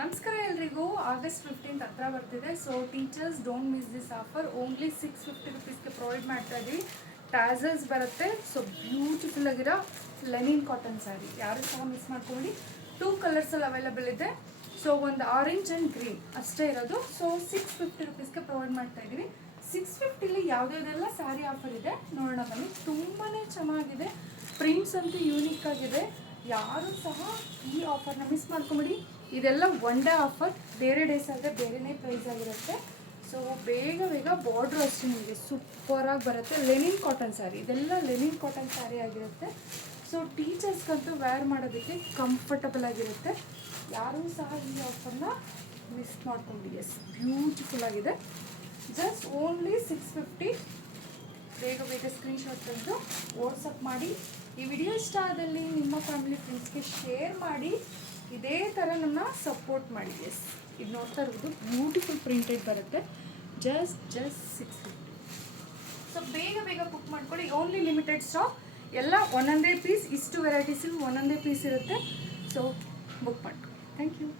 ನಮಸ್ಕಾರ ಎಲ್ರಿಗೂ. ಆಗಸ್ಟ್ 15 ಹತ್ರ ಬರ್ತಿದೆ. So teachers don't miss this offer. Only 650 ರುಪೀಸ್ಗೆ ಪ್ರೊವೈಡ್ ಮಾಡ್ತಾ ಇದ್ದೀವಿ. ಟ್ಯಾಸಲ್ಸ್ ಬರುತ್ತೆ. ಸೊ ಬ್ಯೂಟಿಫುಲ್ ಆಗಿರೋ ಲೆನಿನ್ ಕಾಟನ್ ಸ್ಯಾರಿ ಯಾರು ಸಹ ಮಿಸ್ ಮಾಡ್ಕೊಂಡು 2 ಕಲರ್ಸಲ್ಲಿ ಅವೈಲೇಬಲ್ ಇದೆ. ಸೊ ಒಂದು ಆರೆಂಜ್ ಆ್ಯಂಡ್ ಗ್ರೀನ್ ಅಷ್ಟೇ ಇರೋದು. ಸೊ 650 ರುಪೀಸ್ಗೆ ಪ್ರೊವೈಡ್ ಮಾಡ್ತಾ ಇದ್ದೀವಿ. 650ಲಿ ಯಾವುದೆಲ್ಲ ಸ್ಯಾರಿ ಆಫರ್ ಇದೆ ನೋಡೋಣ ಬನ್ನಿ. ತುಂಬಾ ಚೆನ್ನಾಗಿದೆ. ಪ್ರಿಂಟ್ಸ್ ಅಂತೂ ಯೂನಿಕ್ ಆಗಿದೆ. ಯಾರು ಸಹ ಈ ಆಫರ್ನ ಮಿಸ್ ಮಾಡ್ಕೊಂಬಿಡಿ. ಇದೆಲ್ಲ ಒನ್ ಡೇ ಆಫರ್. ಬೇರೆ ಡೇಸ್ ಆದರೆ ಬೇರೆಯೇ ಪ್ರೈಸ್ ಆಗಿರುತ್ತೆ. ಸೊ ಬೇಗ ಬಾರ್ಡ್ರ್ ಅಷ್ಟೇ ನಿಮಗೆ ಸೂಪರಾಗಿ ಬರುತ್ತೆ. ಲೆನಿನ್ ಕಾಟನ್ ಸ್ಯಾರಿ, ಇದೆಲ್ಲ ಲೆನಿನ್ ಕಾಟನ್ ಸ್ಯಾರಿ ಆಗಿರುತ್ತೆ. ಸೊ ಟೀಚರ್ಸ್ಗಂತೂ ವೇರ್ ಮಾಡೋದಕ್ಕೆ ಕಂಫರ್ಟಬಲ್ ಆಗಿರುತ್ತೆ. ಯಾರೂ ಸಹ ಈ ಆಫರ್ನ ಮಿಸ್ ಮಾಡ್ಕೊಂಬಿಡಿ. ಎಸ್, ಬ್ಯೂಟಿಫುಲ್ ಆಗಿದೆ. Just only 650. ಬೇಗ ಸ್ಕ್ರೀನ್ಶಾಟ್ ತೆಗೆದು ವಾಟ್ಸಪ್ ಮಾಡಿ. ಈ ವಿಡಿಯೋ ಇಷ್ಟ ಆದಲ್ಲಿ ನಿಮ್ಮ ಫ್ಯಾಮಿಲಿ ಫ್ರೆಂಡ್ಸ್ಗೆ ಶೇರ್ ಮಾಡಿ. ಇದೇ ಥರ ನನ್ನ ಸಪೋರ್ಟ್ ಮಾಡಿ. ಎಸ್, ಇದು ನೋಡ್ತಾ ಇರೋದು ಬ್ಯೂಟಿಫುಲ್ ಪ್ರಿಂಟೆಡ್ ಬರುತ್ತೆ. ಜಸ್ಟ್ 650. ಸೊ ಬೇಗ ಬುಕ್ ಮಾಡ್ಕೊಳ್ಳಿ. Only limited stock. ಎಲ್ಲ ಒಂದೊಂದೇ ಪೀಸ್, ಇಷ್ಟು ವೆರೈಟೀಸಿಗೂ ಒಂದೊಂದೇ ಪೀಸ್ ಇರುತ್ತೆ. ಸೊ ಬುಕ್ ಮಾಡ್ಕೊಳ್ಳಿ. Thank you.